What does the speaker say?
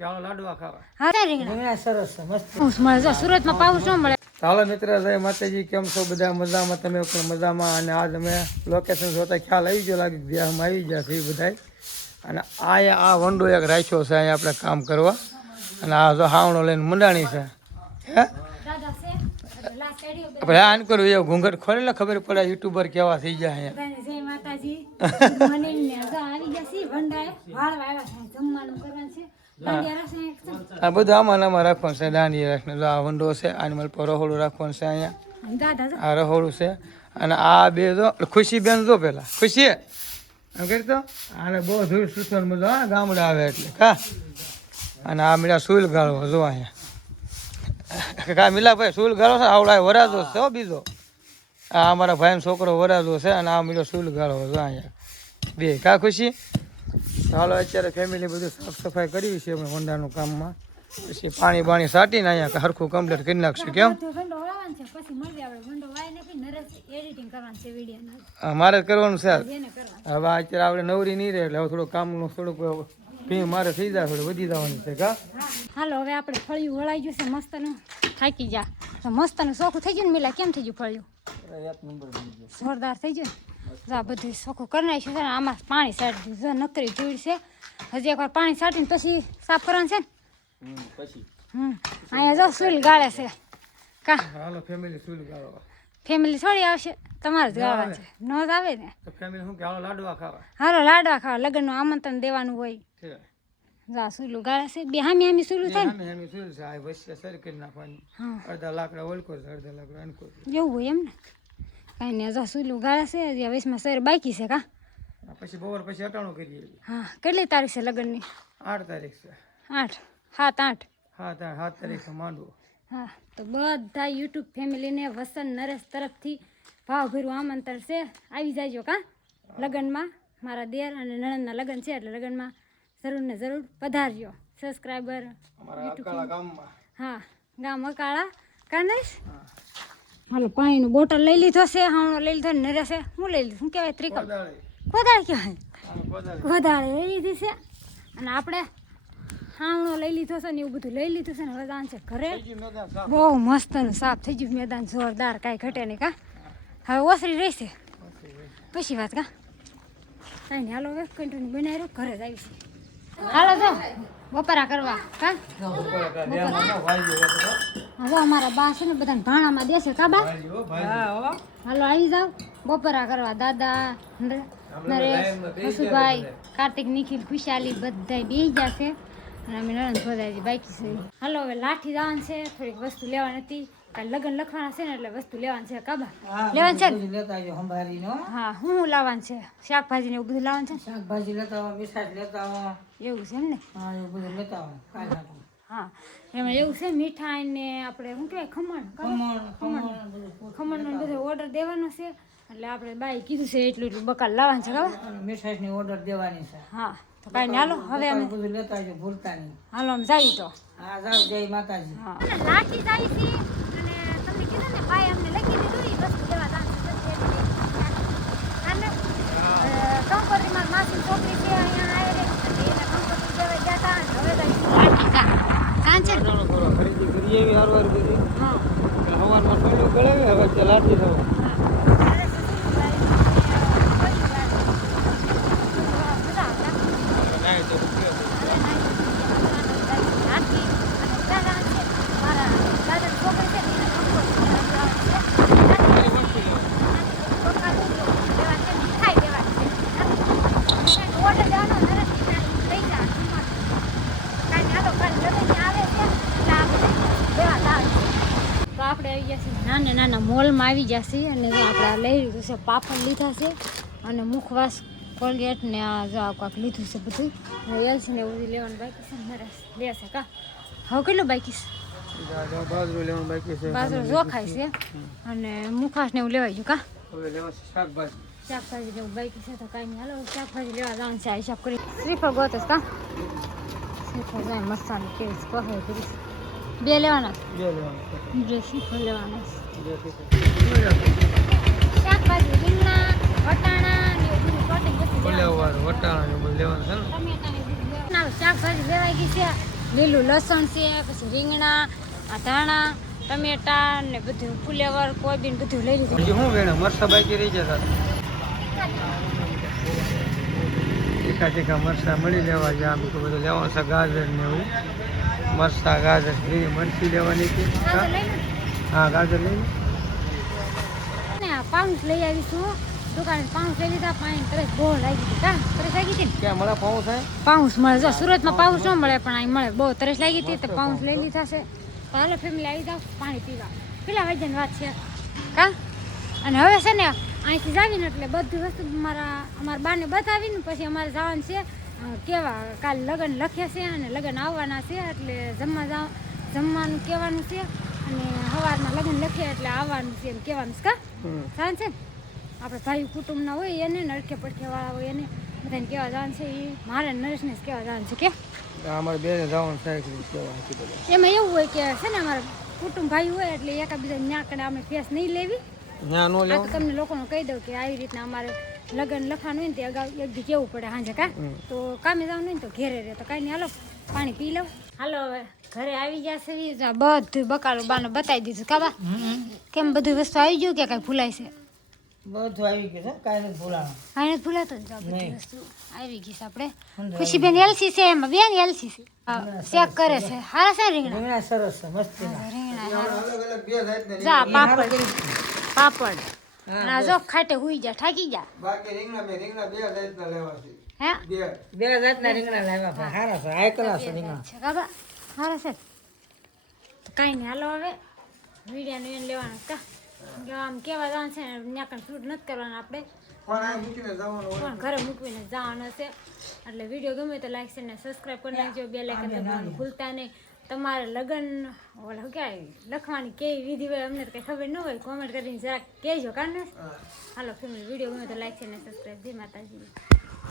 લાડવા ખાવા. હા રીંગણા. રીંગણા સરસ મસ્ત. પાઉસ મળે જો સુરતમાં પાઉસ ન મળે? ચાલો મિત્ર જય માતાજી કેમ છો બધા? મજામાં? તમે પણ મજામાં? અને આજ અમે લોકેશન જોતા ખ્યાલ આવી ગયો લાગે દેહમાં આવી ગયા છે એ બધાય. અને અહીંયા આ વંડો એક રાખ્યો છે અહીંયા આપણે કામ કરવા. અને આ જો હાવણો લઈને મંડાણી છે. હે? આપણે આ આન કર્યું એવું ઘૂંઘટ ખોલે ખબર પડે યુટ્યુબર કેવા થઈ જાય અહીંયા વાળવા આવ્યા છે જમવાનું કરવાનું છે. છે. આ બધું આમાં આમાં રાખવાનું છે દાંડી રાખને જો આ વંડો છે આની પર રહોળું રાખવાનું છે અહીંયા. આ રહોળું છે. અને આ બે જો ખુશી બેન જો પેલા. ખુશી? એમ કરી તો આને બહુ ધૂળ સુથન બધું હા ગામડા આવે એટલે. કા? અને આ મીડા સુલ ગાળવો જો અહીંયા. કા મિલાભાઈ સુલ ગાળો છે? આવડા વરાજો છે બીજો. આ અમારા ભાઈનો છોકરો વરાજો છે અને આ મીડો સુલ ગાળવો જો અહીંયા. બે. કા ખુશી? હાલો અત્યારે ફેમિલી બધું સાફ સફાઈ કરી છે અમે વંડાનું કામમાં. પછી પાણી બાણી સાટીને અહીંયા હરખું કમ્પ્લીટ કરી નાખશું કેમ? મારે કરવાનું છે હવે અત્યારે આપણે નવરી નહીં રહે એટલે હવે થોડું કામનું થોડુંક ભીમ મારે થઈ જાય થોડું વધી જવાનું છે કા? હાલો હવે આપણે ફળિયું વળાઈ ગયું છે મસ્તનું. થાકી જા. મસ્ત મસ્તનું શોખ થઈ ગયું ને મિલા? કેમ થઈ ગયું ફળિયું? જોરદાર થઈ ગયું જો આ બધું સોખું કરી નાખ્યું છે ને આમાં પાણી સાટી દીધું નકરી ધૂળ છે. હજી એકવાર પાણી સાટીને પછી સાફ કરવાનું છે ને? હમ અહીંયા જો સુલ ગાળે છે. કા? હાલો ફેમિલી શું ગાળો ફેમિલી થોડી આવશે તમારે જ છે. ન જ આવે ને? ફેમિલી શું કે હાલો લાડવા ખાવા? હાલો લાડવા ખાવા લગ્નનું આમંત્રણ દેવાનું હોય. જા સુલું ગાળે છે. બે હામી હામી સુલું થાય ને? હામી હામી છે. આ વચ્ચે સર નાખવાની. અડધા લાકડા ઓલકો અડધા લાકડા અનકો છે. એવું હોય એમ ને? કાંઈ નહીં હજા સુલું ગાળે છે હજી વીસમાં સર બાકી છે કા પછી બપોર પછી અટાણું કરીએ હા કેટલી તારીખ છે લગ્નની આઠ તારીખ છે આઠ સાત આઠ હા સાત તારીખ માંડવો હા તો બધા યુટ્યુબ ફેમિલીને વસંત નરેશ તરફથી ભાવભર્યું આમંત્રણ છે આવી જાયજો કા લગ્નમાં મારા દેર અને નણંદના લગ્ન છે એટલે લગ્નમાં જરૂર ને જરૂર પધારજો સબસ્ક્રાઈબર હા ગામ અકાળા કાનરેશ હાલો પાણીનું બોટલ લઈ લીધો છે હાવણો લઈ લીધો ને નરેશે હું લઈ લીધું? શું કહેવાય? ત્રિકમ વધારે કોદાળ કહેવાય. વધારે લઈ લીધી છે. અને આપણે હાણો લઈ લીધો છે ને એવું બધું લઈ લીધું છે ને હવે છે ઘરે. બહુ મસ્ત મસ્તનું સાફ થઈ ગયું મેદાન જોરદાર કાંઈ ઘટે નહીં કા. હવે ઓસરી રહેશે. પછી વાત કા. કાંઈ નહીં હાલો હવે કન્ટિન્યુ બનાવી રહ્યો ઘરે જ આવીશ. હાલો તો બપોરા કરવા કા. ઉપર હવે અમારા બા છે ને બધાને ભાણામાં દેશે કા બા? હાલો આવી જાવ બપોરા કરવા દાદા નરેશ હસુભાઈ કાર્તિક નિખિલ ખુશાલી બધા બે જશે અને અમે નણંદ ભોજાજી બાકી છે. હાલો હવે લાઠી જવાનું છે થોડીક વસ્તુ લેવાની હતી. કાલે લગ્ન લખવાના છે ને એટલે વસ્તુ લેવાની છે કાબા લેવાનું છે? બધું હો. હા લાવવાનું છે? શાકભાજી ને એવું બધું લાવવાનું છે? શાકભાજી લેતા આવો મીઠાઈ લેતા આવો. એવું છે એમ ને? હા એવું બધું લેતા આવો. હા. એમાં એવું છે મીઠાઈ ને આપણે શું કહેવાય ખમણ ખમણ ખમણ. ખમણ. બધું ખમણનો બધો ઓર્ડર દેવાનો છે. એટલે આપણે બાઈ કીધું છે એટલું એટલું બકાલ લાવવાનું છે ખબર? મીઠાઈની ઓર્ડર દેવાની છે. હા. તો કાંઈ નહીં હાલો હવે અમે બધું લેતા આવજો ભૂલતા નહીં. હાલો અમે જઈએ તો. હા જાઓ જય માતાજી. હા. લાઠી જાય છે અને તમને કીધું ને ભાઈ Thank you. નાના નાના મોલમાં આવી જશે અને જો આપણે લઈ લીધું છે પાપડ લીધા છે અને મુખવાસ કોલગેટ ને આ જો આ કાંક લીધું છે બધું. એલસી ને બધું લેવાનું બાકી છે. નરેશ લેશે કા? હવે કેટલું બાકી છે? બાજરો લેવાનું બાકી છે. બાજરો છે. અને મુખવાસ ને એવું લેવાય છે કા? હવે લેવા છે શાકભાજી. શાકભાજી બાકી છે તો કાંઈ નહીં. હાલો શાકભાજી લેવા જવાનું છે. આ હિસાબ કરી શ્રીફળ ગોતસ કા? શ્રીફળ જાય મસાલી કેવી કહે કરી બે લેવાના? બે લેવાનું. બે લેવાના. શાકભાજી રીંગણા વટાણા ને બધું પ્રોટીન વસ્તુ લેવાનું. વટાણા ને બધું લેવાનું છે ને? ટમેટા ને બધું શાકભાજી લેવાઈ ગઈ છે. લીલું લસણ છે પછી રીંગણા આ ધાણા ટમેટા ને બધું ફુલેવર કોબી ને બધું લઈ લીધું. હજી શું વેણે? મરસા બાકી રહી જતા તીખા તીખા મરસા મળી લેવા છે આમ તો બધું લેવાનું છે ગાજર ને એવું. મરસા ગાજર લીલી મરચી લેવાની છે. હા? હા ગાજર લઈ લો. આ પાઉન્સ લઈ આવીશું દુકાને પાઉન્સ લઈ લીધા પાણી તરત બહુ લાગી હતી. કા તરસ લાગી હતી ક્યાં મળે પાઉં થાય પાઉન્સ મળે જો સુરતમાં પાઉન્સ ન મળે. પણ અહીં મળે. બહુ તરસ લાગી હતી તો પાઉન્સ લઈ લીધા છે. હાલો ફેમિલી આવી જાવ પાણી પીવા. પેલા વાગ્યાની વાત છે. કા? અને હવે છે ને અહીંથી જાવીને એટલે બધી વસ્તુ મારા અમારા બાને બતાવીને પછી અમારે જવાનું છે. કેવા કાલ લગ્ન લખ્યા છે અને લગ્ન આવવાના છે એટલે જમવા જવા જમવાનું કહેવાનું છે અને સવારમાં લગ્ન લખ્યા એટલે આવવાનું છે એમ કહેવાનું છે કા. સાંજ છે ને? આપણે ભાઈ કુટુંબના હોય એને ને પડખેવાળા વાળા હોય એને બધાને કહેવા જવાનું છે એ મારે ને નરેશને જ કહેવા જવાનું છે કે? અમારે બે જવાનું કેવા એમાં એવું હોય કે છે ને અમારે કુટુંબ ભાઈ હોય એટલે એકાબીજા ન્યા કડે અમે ફેસ નહીં લેવી. ત્યાં નો તો તમને લોકોને કહી દઉં કે આવી રીતના અમારે લગ્ન લખવાનું હોય ને તે અગાઉ એક દી કેવું પડે હાંજે કા? તો કામે જવાનું હોય ને તો ઘેરે રહે. તો કાંઈ નહીં હાલો પાણી પી લઉં. હાલો હવે ઘરે આવી ગયા છે ઈ બધું બકાલું બાનો બતાવી દીધું કાબા કેમ બધું વસ્તુ આવી ગયું કે કાંઈ ભૂલાય છે? બધું આવી ગયું છે કાંઈ નથી ભૂલાણું કાંઈ નથી ભૂલાતું બધી વસ્તુ આવી ગઈ છે આપણે. ખુશીબેન એલસી છે એમાં બેન એલસી છે. ચેક કરે છે. હારા છે રીંગણા? રીંગણા સરસ છે મસ્ત રીંગણા જા પાપડ. પાપડ. જો ખાટે હુઈ જા ઠાકી જા બાકી રીંગણા મે રીંગણા બે જાતના લેવા છે. હે? બે. બે જાતના રીંગણા લાવ્યા ભાઈ. હારા છે ક્લાસ છે રીંગણા. છે કાબા હારા છે? તો કાંઈ નહીં હાલો હવે. વીડિયાનું એને લેવાનું કા? કે આમ કેવા જવાનું છે ને ત્યાં કણ શૂટ નથી કરવાનું આપણે. પણ આ મૂકીને જવાનું હોય. પણ ઘરે મૂકીને જવાનું છે. એટલે વીડિયો ગમે તો લાઈક છે ને સબસ્ક્રાઈબ કરી નાખજો બે લાઈક દબાવવાનું ભૂલતા નહીં. તમારે લગ્ન ઓલા ક્યાંય લખવાની કેવી વિધિ હોય અમને તો કંઈ ખબર ન હોય કોમેન્ટ કરીને જરાક કહેજો કાઢને હાલો ફેમિલી વીડિયો ગમે તો લાઈક છે ને સબસ્ક્રાઈબ જય માતાજી.